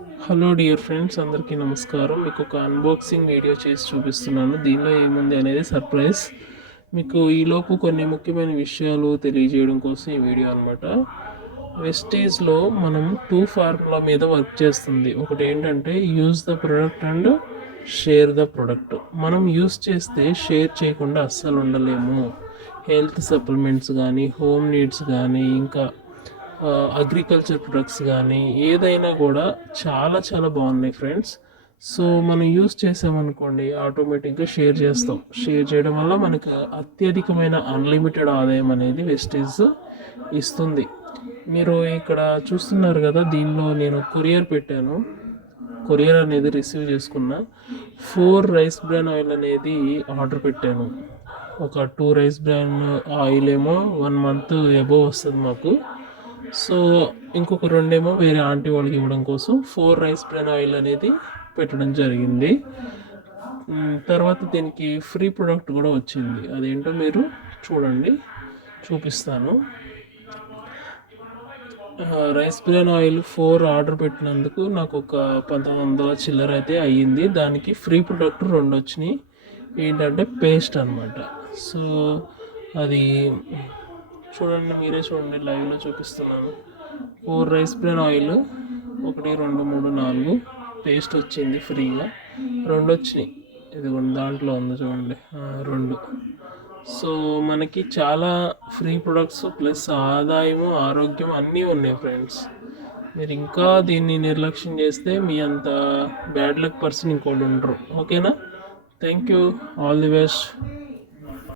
Hello dear friends అందరికీ నమస్కారం. మీకు ఒక అన్బాక్సింగ్ వీడియో చేసి చూపిస్తున్నాను. దీనిలో ఏముంది అనేది సర్ప్రైజ్ మీకు ఈలోపు కొన్ని ముఖ్యమైన విషయాలు తెలియజేయడం కోసం ఈ వీడియో అనమాట వెస్టేజ్లో మనం టూ ఫార్ములా మీద వర్క్ చేస్తుంది. ఒకటి ఏంటంటే use the product and share the product మనం యూస్ చేస్తే షేర్ చేయకుండా అస్సలు ఉండలేము. హెల్త్ సప్లిమెంట్స్ కానీ హోమ్ నీడ్స్ కానీ ఇంకా అగ్రికల్చర్ ప్రొడక్ట్స్ కానీ ఏదైనా కూడా చాలా చాలా బాగున్నాయి ఫ్రెండ్స్ సో మనం యూస్ చేసామనుకోండి ఆటోమేటిక్గా షేర్ చేస్తాం. షేర్ చేయడం వల్ల మనకు అత్యధికమైన అన్లిమిటెడ్ ఆదాయం అనేది వెస్టేజ్ ఇస్తుంది. మీరు ఇక్కడ చూస్తున్నారు కదా దీనిలో నేను కొరియర్ పెట్టాను. కొరియర్ అనేది రిసీవ్ చేసుకున్న ఫోర్ రైస్ బ్రాన్ ఆయిల్ అనేది ఆర్డర్ పెట్టాను. ఒక టూ రైస్ బ్రాన్ ఆయిల్ ఏమో వన్ మంత్ ఎబో వస్తుంది మాకు. సో ఇంకొక రెండేమో వేరే ఆంటీ వాళ్ళకి ఇవ్వడం కోసం ఫోర్ రైస్ బ్రాన్ ఆయిల్ అనేది పెట్టడం జరిగింది. తర్వాత దీనికి ఫ్రీ ప్రోడక్ట్ కూడా వచ్చింది. అదేంటో మీరు చూడండి. చూపిస్తాను. Rice bran oil four order పెట్టినందుకు నాకు ఒక పంతొమ్మిది వందల చిల్లర అయితే అయ్యింది. దానికి ఫ్రీ ప్రొడక్ట్ రెండు వచ్చినాయి. ఏంటంటే పేస్ట్ అనమాట సో అది చూడండి మీరే చూడండి లైవ్లో చూపిస్తున్నాను. ఫోర్ రైస్ బ్రెన్ ఆయిల్ ఒకటి రెండు మూడు నాలుగు. పేస్ట్ వచ్చింది ఫ్రీగా. రెండు వచ్చినాయి. ఇది దాంట్లో ఉంది చూడండి. రెండు. సో మనకి చాలా ఫ్రీ ప్రొడక్ట్స్ ప్లస్ ఆదాయము ఆరోగ్యం అన్నీ ఉన్నాయి ఫ్రెండ్స్. మీరు ఇంకా దీన్ని నిర్లక్ష్యం చేస్తే మీ అంత బ్యాడ్ లక్ పర్సన్ ఇంకోళ్ళు ఉండరు. ఓకేనా? Thank you. All the best.